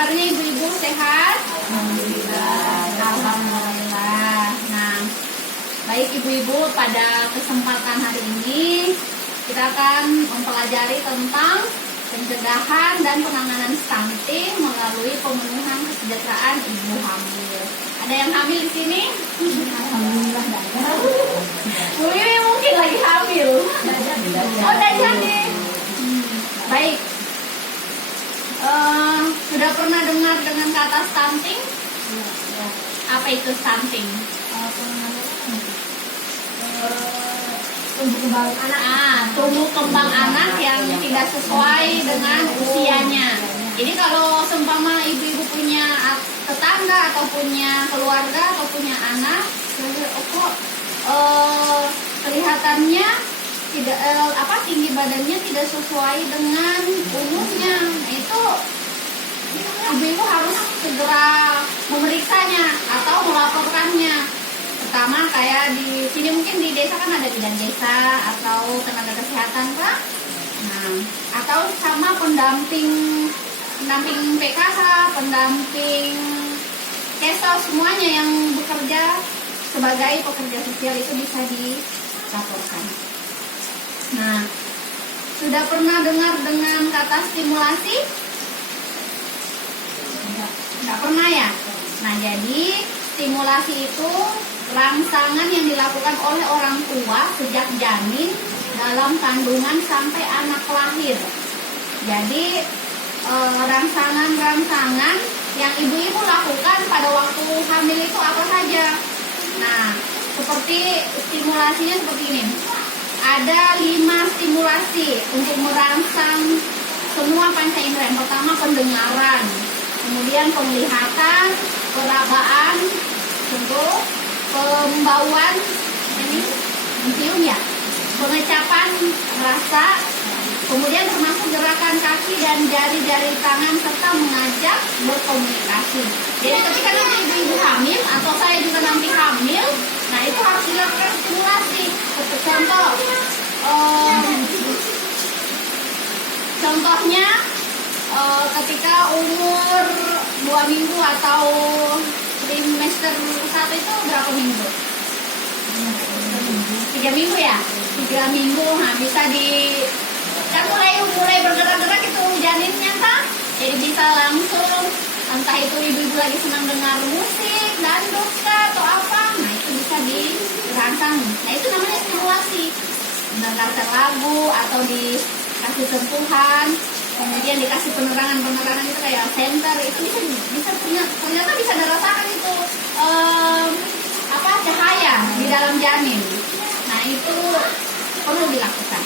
kabarnya ibu-ibu sehat? Alhamdulillah. Alhamdulillah. Nah, baik ibu-ibu, pada kesempatan hari ini kita akan mempelajari tentang pencegahan dan penanganan stunting melalui pemenuhan kesejahteraan ibu hamil. Ada yang hamil di sini? Alhamdulillah ada. Bu Wiwi mungkin lagi hamil. Oh, udah jadi. Baik. Sudah pernah dengar dengan kata stunting? Apa itu stunting? Tumbuh kembang anak. Tumbuh kembang anak yang tidak sesuai dengan usianya. Jadi kalau seumpama ibu-ibu punya tetangga atau punya keluarga atau punya anak, kok kelihatannya tidak tinggi badannya tidak sesuai dengan umurnya. Nah, itu ibu-ibu harus segera memeriksanya atau melaporkannya. Pertama kayak di sini mungkin di desa kan ada bidan desa atau tenaga kesehatan Pak. Nah, atau sama pendamping PKH, pendamping kesos, semuanya yang bekerja sebagai pekerja sosial itu bisa dilaporkan. Nah, sudah pernah dengar dengan kata stimulasi? Enggak pernah ya? Nah, jadi stimulasi itu rangsangan yang dilakukan oleh orang tua sejak janin dalam kandungan sampai anak lahir. Jadi rangsangan-rangsangan yang ibu-ibu lakukan pada waktu hamil itu apa saja? Nah, seperti stimulasinya seperti ini. Ada 5 stimulasi untuk merangsang semua panca indera. Yang pertama pendengaran, kemudian penglihatan, perabaan, pembauan, ini mencium ya, pengecapan rasa, kemudian termasuk gerakan kaki dan jari-jari tangan serta mengajak berkomunikasi. Jadi ketika nanti ibu-ibu hamil atau saya juga nanti hamil, nah itu harus dilakukan stimulasi. Contohnya ketika umur 2 minggu atau trimester 1 itu berapa minggu? 3 minggu ya? 3 minggu, nah bisa kan mulai bergerak-gerak itu janinnya kan? Jadi bisa langsung, entah itu ibu-ibu lagi senang dengar musik, dangdut atau apa, nah itu bisa dirangsang. Nah itu namanya stimulasi. Mendengarkan lagu atau dikasih sentuhan, kemudian dikasih penerangan itu kayak senter, itu bisa ternyata bisa dirasakan itu cahaya di dalam janin. Nah itu perlu dilakukan.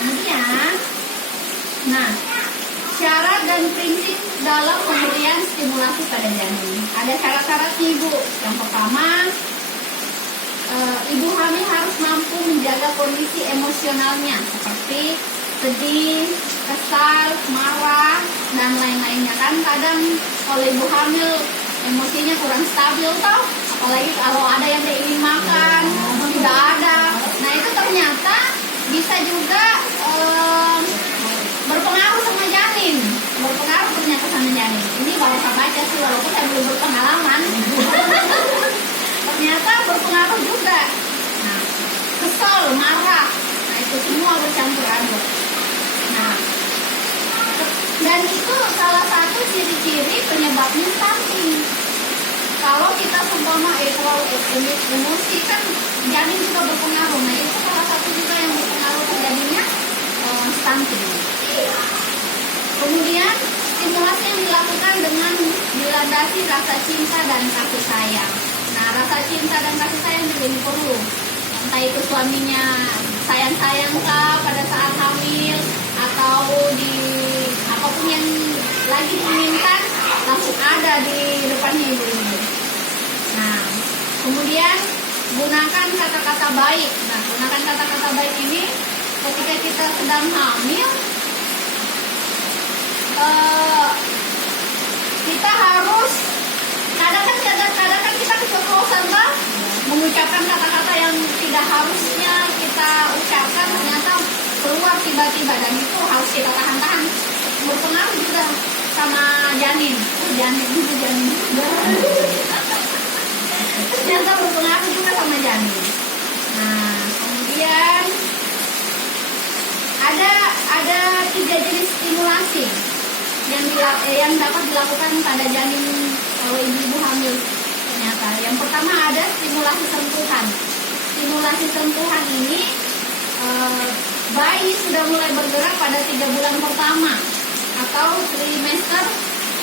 Kemudian, syarat dan prinsip dalam pemberian stimulasi pada janin. Ada syarat-syaratnya ibu. Yang pertama, ibu hamil harus mampu menjaga kondisi emosionalnya seperti sedih, kesal, marah, dan lain-lainnya. Kan kadang kalau ibu hamil emosinya kurang stabil toh, apalagi kalau ada yang ingin makan, tidak ada. Nah itu ternyata bisa juga berpengaruh sama janin, berpengaruh ternyata sama janin. Ini baru saya baca sih, walaupun saya belum berpengalaman. Ternyata berpengaruh juga. Nah, kesel, marah, nah itu semua bercampur aduk. Nah, dan itu salah satu ciri-ciri penyebabnya stunting. Kalau kita seumpama terlalu emosi kan janin juga berpengaruh. Nah itu salah satu juga yang berpengaruh terjadinya stunting. Kemudian stimulasi yang dilakukan dengan dilandasi rasa cinta dan kasih sayang. Nah rasa cinta dan kasih sayang juga ini perlu. Entah itu suaminya sayang-sayang kah pada saat hamil atau di apapun yang lagi diinginkan langsung ada di depannya ibu-ibu. Nah, kemudian gunakan kata-kata baik. Nah, gunakan kata-kata baik ini ketika kita sedang hamil, kita harus kadang-kadang kita keceplosan kan mengucapkan kata-kata yang tidak harusnya kita ucapkan, ternyata keluar tiba-tiba, dan itu harus kita tahan-tahan. Berpengaruh juga sama janin. Janin itu janin. Ternyata berpengaruh juga sama janin. Nah, kemudian ada 3 jenis stimulasi yang dapat dilakukan pada janin kalau ibu-ibu hamil. Ternyata yang pertama ada stimulasi sentuhan. Stimulasi sentuhan ini bayi sudah mulai bergerak pada 3 bulan pertama atau trimester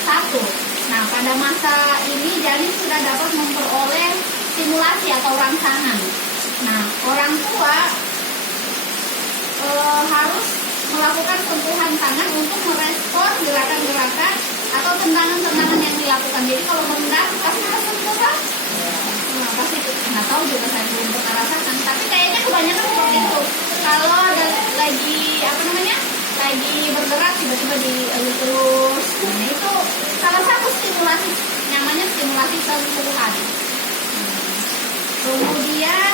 1. Nah, pada masa ini janin sudah dapat memperoleh stimulasi atau rangsangan. Nah, orang tua harus melakukan sentuhan tangan untuk merespon gerakan-gerakan atau tendangan-tendangan yang dilakukan. Jadi kalau menendang pasti kita sentuh kan? Nah, pasti nggak tahu juga, saya belum pernah rasakan. Tapi kayaknya kebanyakan seperti itu. Kalau lagi bergerak tiba-tiba dielus-elus, nah itu salah satu stimulasi, namanya stimulasi sentuhan. Kemudian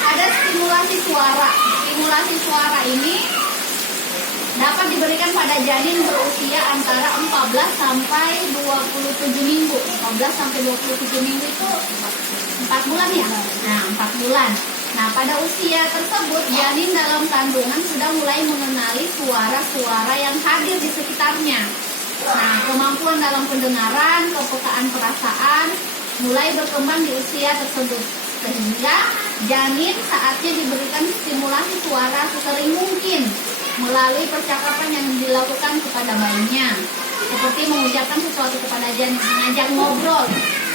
ada stimulasi suara. Stimulasi suara ini dapat diberikan pada janin berusia antara 14 sampai 27 minggu. 14 sampai 27 minggu itu 4 bulan ya? Nah, 4 bulan. Nah, pada usia tersebut janin dalam kandungan sudah mulai mengenali suara-suara yang hadir di sekitarnya. Nah, kemampuan dalam pendengaran, kepekaan perasaan mulai berkembang di usia tersebut. Sehingga janin saatnya diberikan stimulasi suara sesering mungkin melalui percakapan yang dilakukan kepada bayinya, seperti mengucapkan sesuatu kepada janin, mengajak ngobrol.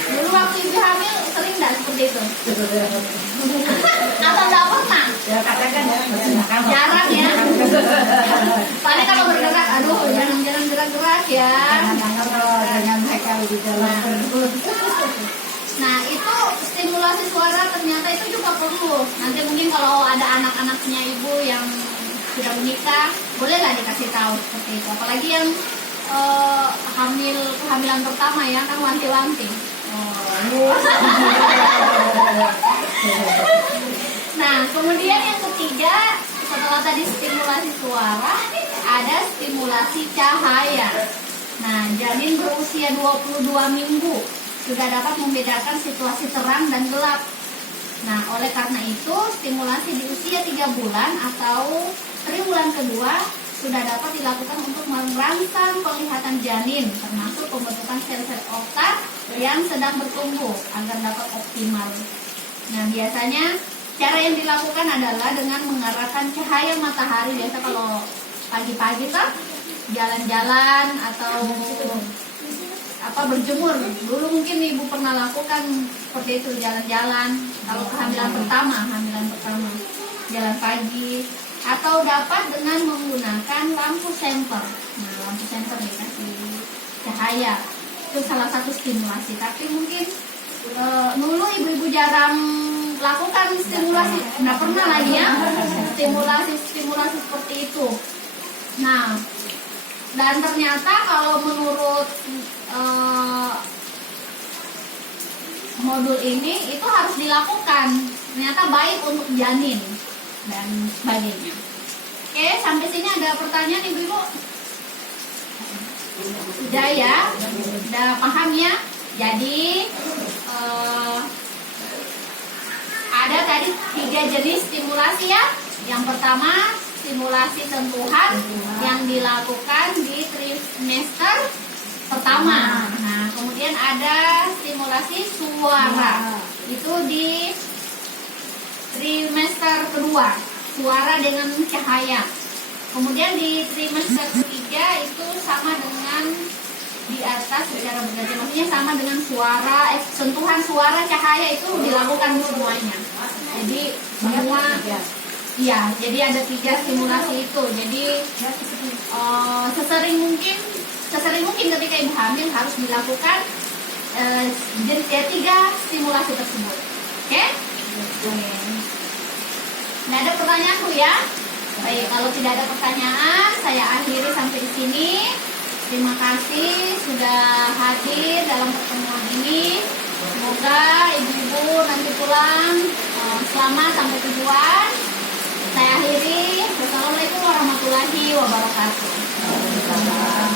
Dulu waktu ibu hamil sering nggak seperti itu? Atau nggak pernah? Ya katakan ya, Jarang ya. Paling kalau bergerak, aduh jangan gerak-gerak ya. Jangan mereka di dalam perut. Nah, itu stimulasi suara ternyata itu juga perlu. Nanti mungkin kalau ada anak-anaknya ibu yang sudah menikah, bolehlah dikasih tahu seperti itu. Apalagi yang kehamilan pertama ya, kan wanti-wanti. Nah, kemudian yang ketiga, setelah tadi stimulasi suara, ada stimulasi cahaya. Nah, janin berusia 22 minggu sudah dapat membedakan situasi terang dan gelap. Nah, oleh karena itu, stimulasi di usia 3 bulan atau triwulan kedua sudah dapat dilakukan untuk merangsang penglihatan janin, termasuk pembentukan sel-sel otak yang sedang bertumbuh agar dapat optimal. Nah, biasanya cara yang dilakukan adalah dengan mengarahkan cahaya matahari. Biasa kalau pagi-pagi kan jalan-jalan atau berjemur. Dulu mungkin ibu pernah lakukan seperti itu, jalan-jalan kalau hamilan pertama jalan pagi, atau dapat dengan menggunakan lampu senter. Nah, lampu senter dikasih cahaya, itu salah satu stimulasi. Tapi mungkin dulu ibu-ibu jarang lakukan stimulasi, nggak pernah lagi ya stimulasi seperti itu. Nah, dan ternyata kalau menurut modul ini itu harus dilakukan, ternyata baik untuk janin dan sebagainya. Oke, sampai sini ada pertanyaan ibu-ibu? Sudah ya? Sudah paham ya? Jadi ada tadi 3 jenis stimulasi ya. Yang pertama stimulasi sentuhan yang dilakukan di trimester pertama. Nah, kemudian ada stimulasi suara, itu di trimester kedua, suara dengan cahaya. Kemudian di trimester ketiga itu sama dengan di atas secara bergantian, maksudnya sama dengan suara, sentuhan, suara, cahaya itu dilakukan semuanya. Jadi semua, iya, jadi ada 3 stimulasi itu. Jadi sesering mungkin ketika ibu hamil harus dilakukan 3 stimulasi tersebut. Oke? Nah, ada pertanyaan tuh ya? Baik, kalau tidak ada pertanyaan, saya akhiri sampai di sini. Terima kasih sudah hadir dalam pertemuan ini. Semoga ibu-ibu nanti pulang selamat sampai tujuan. Saya akhiri. Wassalamualaikum warahmatullahi wabarakatuh.